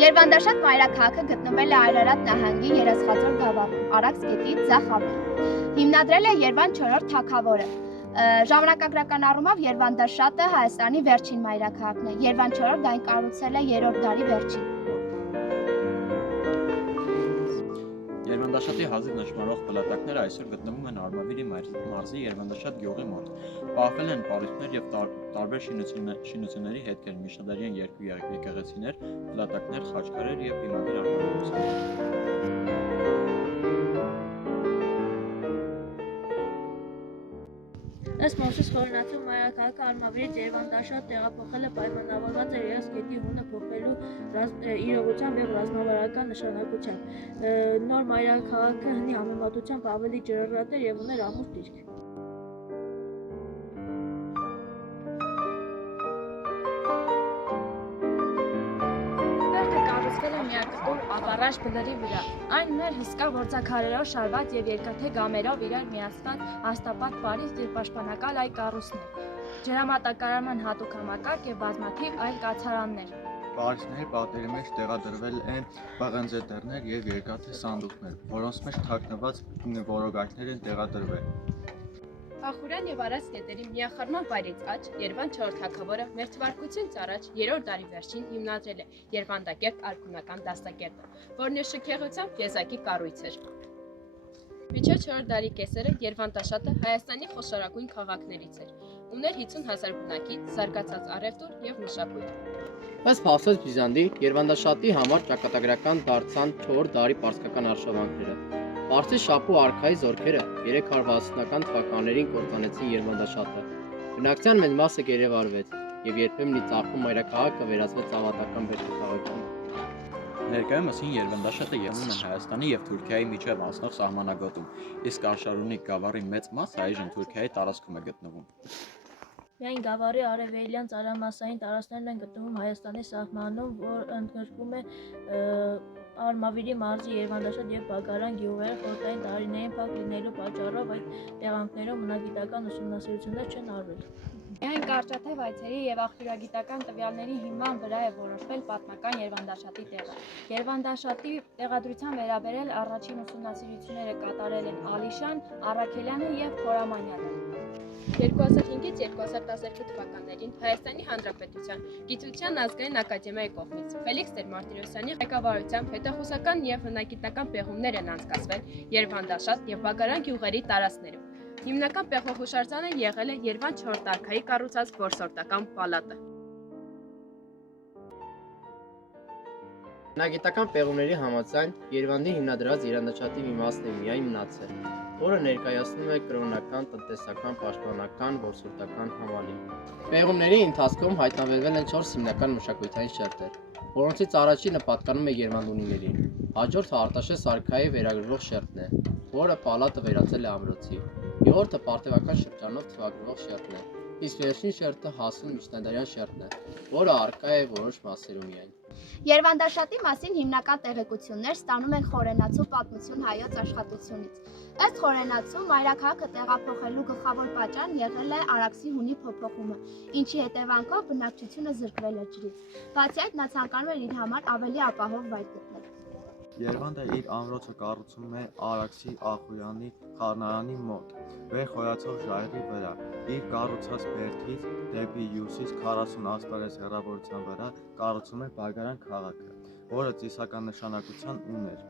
Երվանդաշատ մայրաքաղաքը գտնվել է Այրարատ նահանգի Երասխածոր գավառում, Արաքս գետի ձախ ափին։ Հիմնադրել է Երվանդ 4-րդ թագավորը։ Ժամանակագրական առումով Երվանդաշատը Հայաստանի վերջին մայրաքաղաքն է։ Երվանդ 4-րդ այն կառուցել է 3-րդ դարի վերջին։ Երվանդաշատի հազիվ նշմարող փլատակները այսօր գտնվում են Արմավիրի մարզի Երվանդաշատ գյուղի մոտ։ Պահվել են պարիսպներ և տարբեր շինությունների հետքեր, միջնադարյան երկու եկեղեցիներ, փլատակներ, խաչքարեր և հիմնադիր արմատներ։ Ըստ Մովսես Խորենացու մայրաքաղաքը Արմավիրից Երվանդաշատ տեղափոխել է պայմանավորված էր Երաս գետի հունը փոխելու իրողությամբ և ռազմավարական նշանակությամբ։ Նոր մայրաքաղաքը հնի համեմատությամբ ավելի ջրառատ էր և ուներ ամուր դիրք։ Կառուցվել է միակտոր ապառաշ բլրի վրա։ Այն ուներ հսկա գործաքարերով շարված և երկաթե գամերով իրար միացված աստապատ պարիսպ և պաշտպանական այլ կառույցներ, ջրամատակարարման հատուկ համակարգ և բազմաթիվ այլ կացարաններ։ Պարիսպների պատերի մեջ տեղադրվել են պղնձե դռներ և երկաթե սանդուղքներ, որոնց մեջ թաքնված որոգակներ են տեղադրվել։ Ախուրյան և Արաս գետերի միախառնման վայրից աջ Երվանդ 4-րդ թագավորը մեր թվարկությունից առաջ 3-րդ դարի վերջին հիմնադրել է Երվանդակերտ արքունական դաստակերտը, որն իր շքեղությամբ եզակի կառույց էր։ Մինչև 4-րդ դարի կեսերը Երվանդաշատը Հայաստանի խոշորագույն քաղաքներից էր, ուներ 50,000 բնակիչ, զարգացած առևտուր և մշակույթ։ Ըստ Փավսոս Բյուզանդի, Երվանդաշատի համար ճակատագրական դարձան 4 դարի պարսկական արշավանքները։ Պարսից շապու արքայի զորքերը 360-ական թվականներին կործանեցին Երվանդաշատը։ Բնակչության մեծ մասը գերեվարվեց, և երբեմն ի ծաղկում մայրաքաղաքը վերածվեց ավատական բերդաքաղաքի։ Ներկայումս հին Երվանդաշատը եղում են Հայաստանի և Թուրքիայի միջև անցնող սահմանագոտում, իսկ Արշարունի գավառի մեծ մասը այժմ Թուրքիայի տարածքում է գտնվում։ Միայն գավառի արևելյան ծայրամասային տարածքներն են գտնվում Հայաստանի սահմանում, որ ընդգրկում է Արմավիրի մարզի Երվանդաշատ և Բագարան գյուղերը։ Խորհրդային տարիներին փակ լինելու պատճառով այդ տեղանքներում բնագիտական ուսումնասիրություններ չեն արվել։ Միայն կարճատև այցերի և աղբյուրագիտական տվյալների հիման վրա է որոշվել պատմական Երվանդաշատի տեղը։ Երվանդաշատի տեղադրության վերաբերել առաջին ուսումնասիրությունները կատարել են Ալիշան, Առաքելյանը և Խորամանյանը։ 2005-ից 2012 թվականներին Հայաստանի Հանրապետության Գիտության ազգային ակադեմիայի կողմից Ֆելիքս Տեր-Մարտիրոսյանի ղեկավարությամբ հետախուզական և հնագիտական պեղումներ են անցկացվել Երվանդաշատ և Բագարան գյուղերի տարածքներում։ Հիմնական պեղողուշարձանը եղել է Երվանդ 4 արքայի կառուցած որսորդական պալատը։ Բնագիտական պեղումների համաձայն Երվանդի հիմնադրած Երվանդաշատի մի մասն է միայն մնացել, որը ներկայացնում է կրոնական, տնտեսական, պաշտպանական, որսորդական համալիր։ Պեղումների ընթացքում հայտնաբերվել են 4 հիմնական մշակութային շերտեր, որոնցից առաջինը պատկանում է երվանդունիներին, հաջորդը Արտաշես արքայի վերագրվող շերտն է, որը պալատը վերածել է ամրոցի, երրորդը պարթևական շրջանով թվագրվող շերտն է, իսկ վերջին շերտը հասուն միջնադարյան շերտն է, որը առկա է որոշ մասերում միայն։ Երվանդաշատի մասին հիմնական տեղեկություններ ստանում ենք Խորենացու պատմություն հայոց աշխատությունից։ Ըստ Խորենացու, մայրաքաղաքը տեղափոխելու գլխավոր պատճառն եղել է Արաքսի հունի փոփոխումը, ինչի հետևանքով բնակչությունը զրկվել է ջրից։ Բացի այդ, նա ցանկանում էր իր համար ավելի ապահով վայր գտնել։ Երվանդը իր ամրոցը կառուցում է Արաքսի Ախուրյանի խառնարանի մոտ, վեր խոյացող ժայռի վրա, իր կառուցած բերդից դեպի հյուսիս 40 աստարես հեռավորության վրա կառուցում է Բագարան քաղաքը, որը ծիսական նշանակություն ուներ։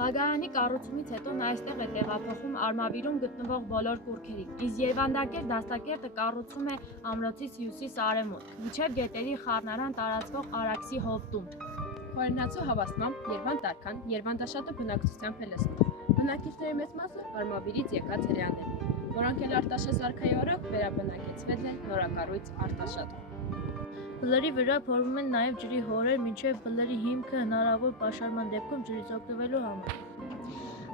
Բագարանի կառուցումից հետո նա այստեղ է տեղափոխում Արմավիրում գտնվող բոլոր կուռքերին, իսկ Երվանդակերտ դաստակերտը կառուցում է ամրոցից հյուսիս-արևմուտք, մինչև գետերի խառնարան տարածվող Արաքսի հովտում։ Խորենացու հավաստմամբ Երվանդ արքան Երվանդաշատը բնակչությամբ է լցնում։ Բնակիչների մեծ մասը Արմավիրից եկած հրեաներն են, որոնք էլ Արտաշես արքայի օրոք վերաբնակեցվել են նորակառույց Արտաշատ։ Բլրի վրա փորվում են նաև ջրի հորեր, մինչև բլրի հիմքը հնարավոր պաշարման դեպքում ջրից օգտվելու համար։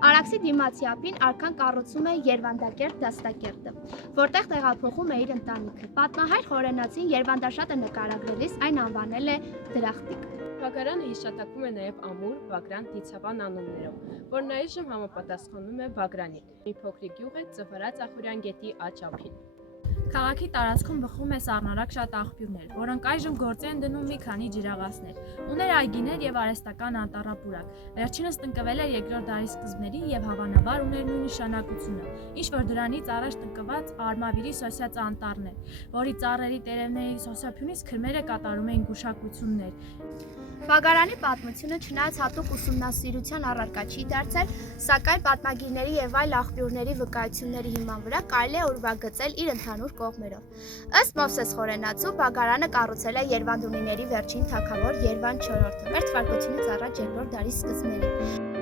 Արաքսի դիմացի ափին արքան կառուցում է Երվանդակերտ դաստակերտը, որտեղ տեղափոխում է իր ընտանիքը։ Պատմահայր Խորենացին Երվանդաշատը նկարագրելիս այն անվանել է Դրախտիկ։ Բագարանը հիշատակվում է նաև Ամուր, Բագրան, Դիցավան անուններով, որն այժմ համապատասխանում է Բագրանի։ Մի փոքրիկ գյուղ է Ծվարած Ախուրյան գետի աջ ափին։ Քաղաքի տարածքում բխում է սառնորակ շատ աղբյուրներ, որոնք այժմ գործի են դնում մի քանի ջրաղացներ։ Ուներ այգիներ եւ արհեստական անտառապուրակ։ Վերջինս տնկվել էր երկրորդ դարի սկզբներին եւ հավանաբար ուներ նույն նշանակությունը, ինչ որ դրանից առաջ տնկված Արմավիրի սոսյաց անտառն էր, որի ծառերի տերևների սոսափյունից քրմերը կատարում էին գուշակություններ։ Վագարանի պատմությունը չնայած հատուկ ուսումնասիրության առարկա չի դարձել, սակայն պատմագիրների եւ այլ աղբյուրների վկայությունների հիման վրա կարելի է ուրվագծել իր ընդհանուր կողմերով։ Ըստ Մովսես Խորենացու, Վագարանը կառուցել է Երվանդունիների վերջին թագավոր Երվանդ IV, մեր թվարկությունից առաջ 2-րդ դարի սկզբներին։